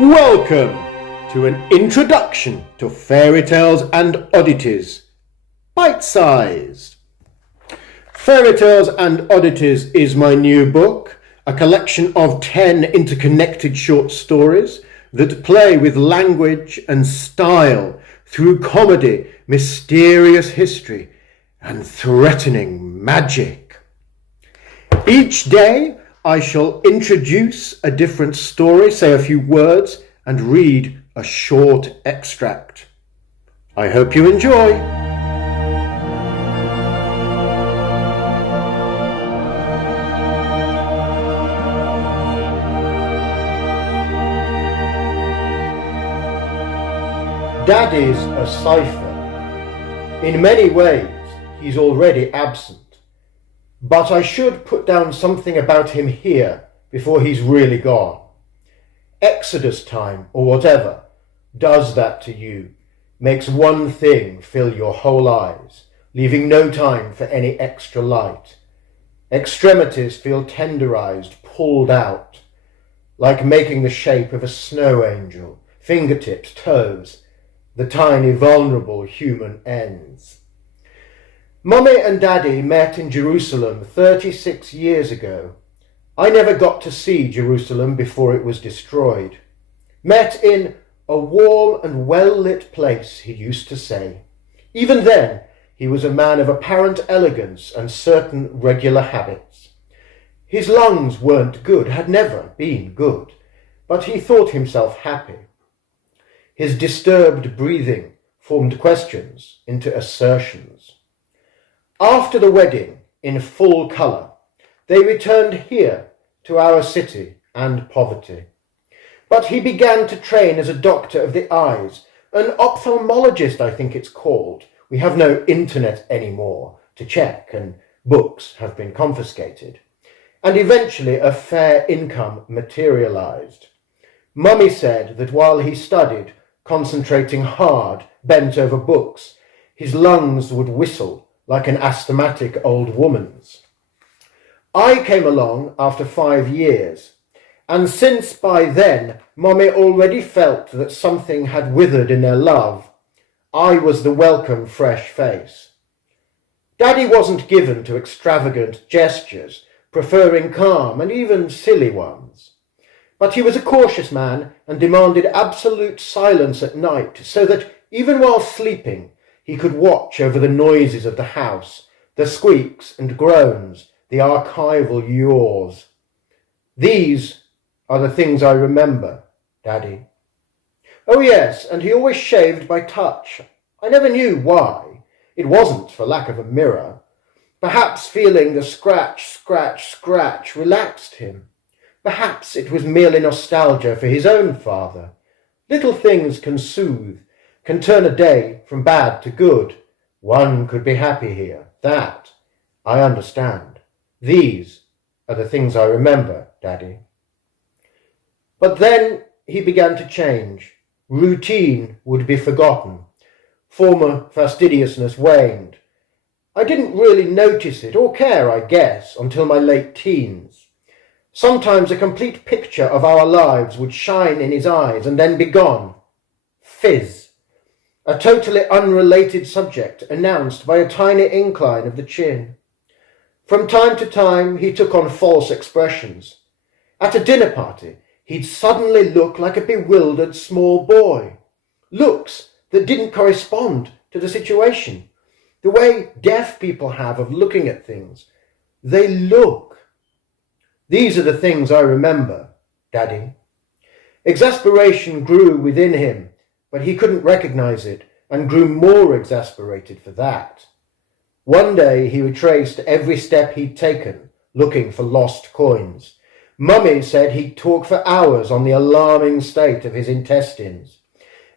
Welcome to an introduction to Fairytales and Oddities, bite-sized. Fairytales and Oddities is my new book, a collection of 10 interconnected short stories that play with language and style through comedy, mysterious history, and threatening magic. Each day I shall introduce a different story, say a few words, and read a short extract. I hope you enjoy. Daddy's a cipher. In many ways, he's already absent. But I should put down something about him here before he's really gone. Exodus time, or whatever, does that to you, makes one thing fill your whole eyes, leaving no time for any extra light. Extremities feel tenderized, pulled out, like making the shape of a snow angel, fingertips, toes, the tiny vulnerable human ends. Mummy and Daddy met in Jerusalem 36 years ago. I never got to see Jerusalem before it was destroyed. Met in a warm and well-lit place, he used to say. Even then, he was a man of apparent elegance and certain regular habits. His lungs weren't good, had never been good, but he thought himself happy. His disturbed breathing formed questions into assertions. After the wedding, in full colour, they returned here to our city and poverty. But he began to train as a doctor of the eyes, an ophthalmologist I think it's called. We have no internet anymore to check, and books have been confiscated. And eventually a fair income materialised. Mummy said that while he studied, concentrating hard, bent over books, his lungs would whistle like an asthmatic old woman's. I came along after 5 years, and since by then Mummy already felt that something had withered in their love, I was the welcome fresh face. Daddy wasn't given to extravagant gestures, preferring calm and even silly ones. But he was a cautious man and demanded absolute silence at night, so that even while sleeping, he could watch over the noises of the house, the squeaks and groans, the archival yaws. These are the things I remember, Daddy. Oh yes, and he always shaved by touch. I never knew why. It wasn't for lack of a mirror. Perhaps feeling the scratch, scratch, scratch relaxed him. Perhaps it was merely nostalgia for his own father. Little things can soothe, can turn a day from bad to good. One could be happy here. That I understand. These are the things I remember, Daddy. But then he began to change. Routine would be forgotten. Former fastidiousness waned. I didn't really notice it, or care, I guess, until my late teens. Sometimes a complete picture of our lives would shine in his eyes and then be gone. Fizz. A totally unrelated subject announced by a tiny incline of the chin. From time to time, he took on false expressions. At a dinner party, he'd suddenly look like a bewildered small boy. Looks that didn't correspond to the situation. The way deaf people have of looking at things. They look. These are the things I remember, Daddy. Exasperation grew within him, but he couldn't recognize it and grew more exasperated for that. One day he retraced every step he'd taken, looking for lost coins. Mummy said he'd talk for hours on the alarming state of his intestines.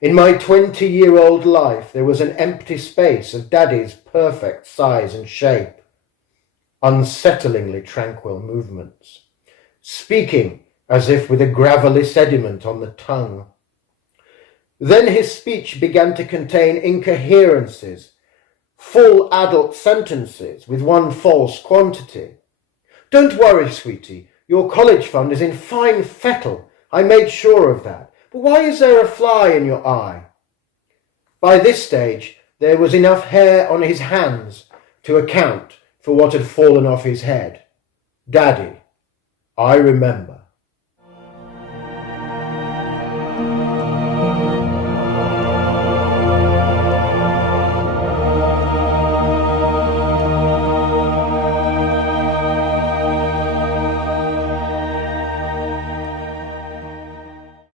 In my 20-year-old life there was an empty space of Daddy's perfect size and shape. Unsettlingly tranquil movements. Speaking as if with a gravelly sediment on the tongue. Then his speech began to contain incoherences, full adult sentences with one false quantity. Don't worry, sweetie, your college fund is in fine fettle. I made sure of that. But why is there a fly in your eye? By this stage, there was enough hair on his hands to account for what had fallen off his head. Daddy, I remember.